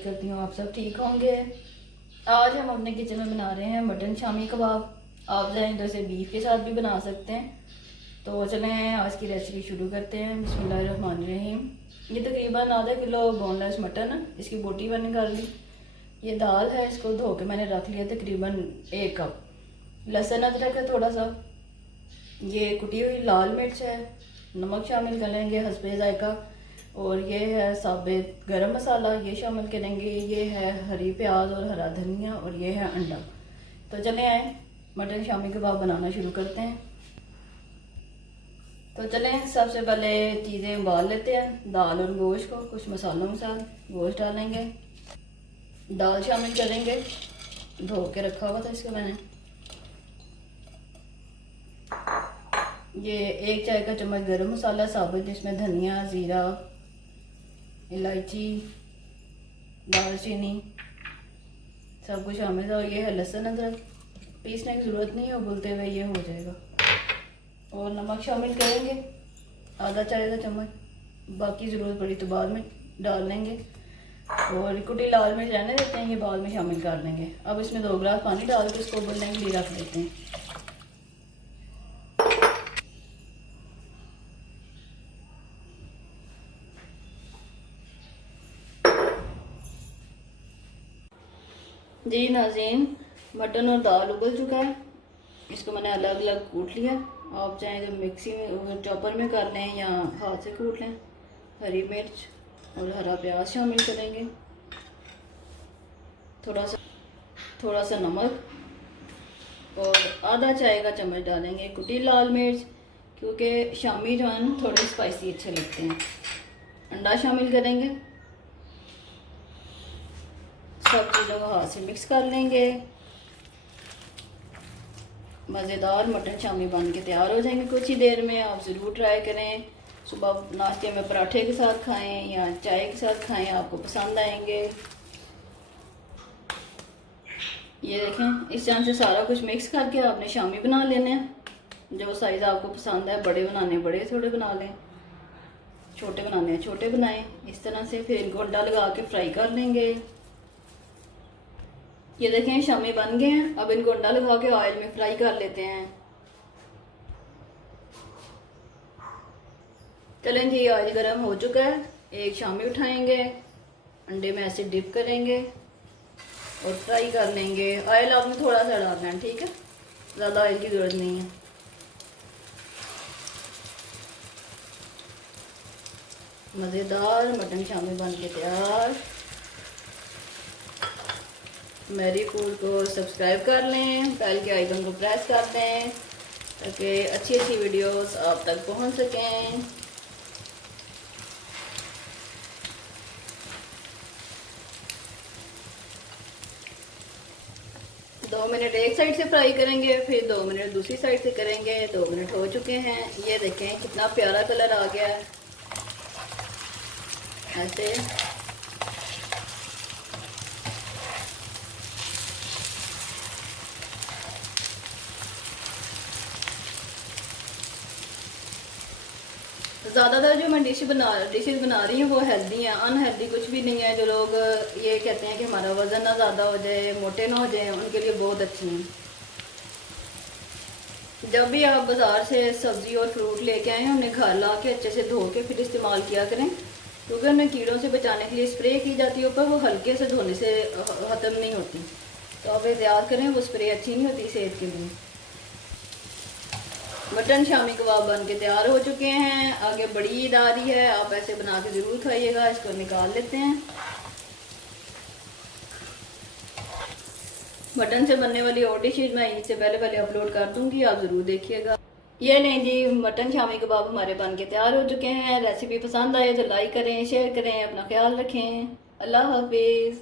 उम्मीद करती हूँ आप सब ठीक होंगे। आज हम अपने किचन में बना रहे हैं मटन शामी कबाब। आप चाहें तो इसे बीफ के साथ भी बना सकते हैं। तो चलें आज की रेसिपी शुरू करते हैं। बिस्मिल्लाहिर्रहमानिर्रहीम। ये तकरीबन आधा किलो बोनलेस मटन है, इसकी बोटी मैंने कर ली। ये दाल है, इसको धो के मैंने रख लिया तकरीबन 1 कप। लहसुन अदरक है थोड़ा सा। ये कुटी हुई लाल मिर्च है। नमक शामिल कर लेंगे हस्बे जायका। और ये है साबित गरम मसाला, ये शामिल करेंगे। ये है हरी प्याज और हरा धनिया और ये है अंडा। तो चले आए मटन शामी कबाब बनाना शुरू करते हैं। तो चलें सबसे पहले चीज़ें उबाल लेते हैं। दाल और गोश्त को कुछ मसालों के साथ गोश्त डालेंगे, दाल शामिल करेंगे। धो के रखा हुआ था इसको मैंने। ये 1 चाय का चम्मच गरम मसाला साबुत, जिसमें धनिया, ज़ीरा, इलायची, दालचीनी सब कुछ शामिल है। और ये है लहसुन अदरक, पीसने की ज़रूरत नहीं है, उबलते हुए ये हो जाएगा। और नमक शामिल करेंगे आधा चाय का चम्मच, बाकी ज़रूरत पड़ी तो बाद में डाल लेंगे। और कुटी लाल मिर्च रहने देते हैं, ये बाद में शामिल कर लेंगे। अब इसमें 2 गिलास पानी डाल के इसको उबलने के लिए रख देते हैं। जी नाज़रीन, मटन और दाल उबल चुका है। इसको मैंने अलग अलग कूट लिया। आप चाहें तो मिक्सी में चॉपर में कर लें या हाथ से कूट लें। हरी मिर्च और हरा प्याज शामिल करेंगे। थोड़ा सा नमक और आधा चाय का चम्मच डालेंगे कुटी लाल मिर्च, क्योंकि शामी जो है ना थोड़े स्पाइसी अच्छे लगते हैं। अंडा शामिल करेंगे। सब चीज़ों को हाथ से मिक्स कर लेंगे। मज़ेदार मटन शामी बन के तैयार हो जाएंगे कुछ ही देर में। आप ज़रूर ट्राई करें। सुबह नाश्ते में पराठे के साथ खाएं या चाय के साथ खाएं, आपको पसंद आएंगे। ये देखें, इस तरह से सारा कुछ मिक्स करके आपने शामी बना लेने हैं। जो साइज़ आपको पसंद है, बड़े बनाने बड़े, थोड़े बना लें, छोटे बनाने हैं छोटे बनाएं। इस तरह से फिर इनको अंडा लगा के फ्राई कर लेंगे। ये देखें शामी बन गए हैं। अब इनको अंडा लगा के ऑयल में फ्राई कर लेते हैं। चलें जी, ऑयल गर्म हो चुका है। एक शामी उठाएंगे, अंडे में ऐसे डिप करेंगे और फ्राई कर लेंगे। ऑयल आपने थोड़ा सा डालना है, ठीक है, ज़्यादा ऑयल की ज़रूरत नहीं है। मज़ेदार मटन शामी बन के तैयार। मेरी फूड को सब्सक्राइब कर लें, बेल के आइकन को प्रेस कर दें ताकि अच्छी अच्छी वीडियोस आप तक पहुंच सकें। दो मिनट एक साइड से फ्राई करेंगे, फिर 2 मिनट दूसरी साइड से करेंगे। 2 मिनट हो चुके हैं। ये देखें कितना प्यारा कलर आ गया है। ऐसे ज़्यादातर जो मैं डिशेस बना रही हूँ वो हेल्दी हैं। अनहेल्दी कुछ भी नहीं है। जो लोग ये कहते हैं कि हमारा वज़न ना ज़्यादा हो जाए, मोटे ना हो जाए, उनके लिए बहुत अच्छी हैं। जब भी आप बाज़ार से सब्ज़ी और फ्रूट लेके आए हैं, उन्हें घर ला के अच्छे से धो के फिर इस्तेमाल किया करें, क्योंकि उन्हें कीड़ों से बचाने के लिए स्प्रे की जाती है ऊपर, वो हल्के से धोने से ख़त्म नहीं होती। तो आप एहतियात करें, वो स्प्रे अच्छी नहीं होती सेहत के लिए। मटन शामी कबाब बन के तैयार हो चुके हैं। आगे बड़ी ईद आ रही है, आप ऐसे बना के ज़रूर खाइएगा। इसको निकाल लेते हैं। मटन से बनने वाली और डिशेज मैं ईद से पहले अपलोड कर दूंगी, आप ज़रूर देखिएगा। ये लें जी, मटन शामी कबाब हमारे बन के तैयार हो चुके हैं। रेसिपी पसंद आए तो लाइक करें, शेयर करें, अपना ख्याल रखें। अल्लाह हाफिज़।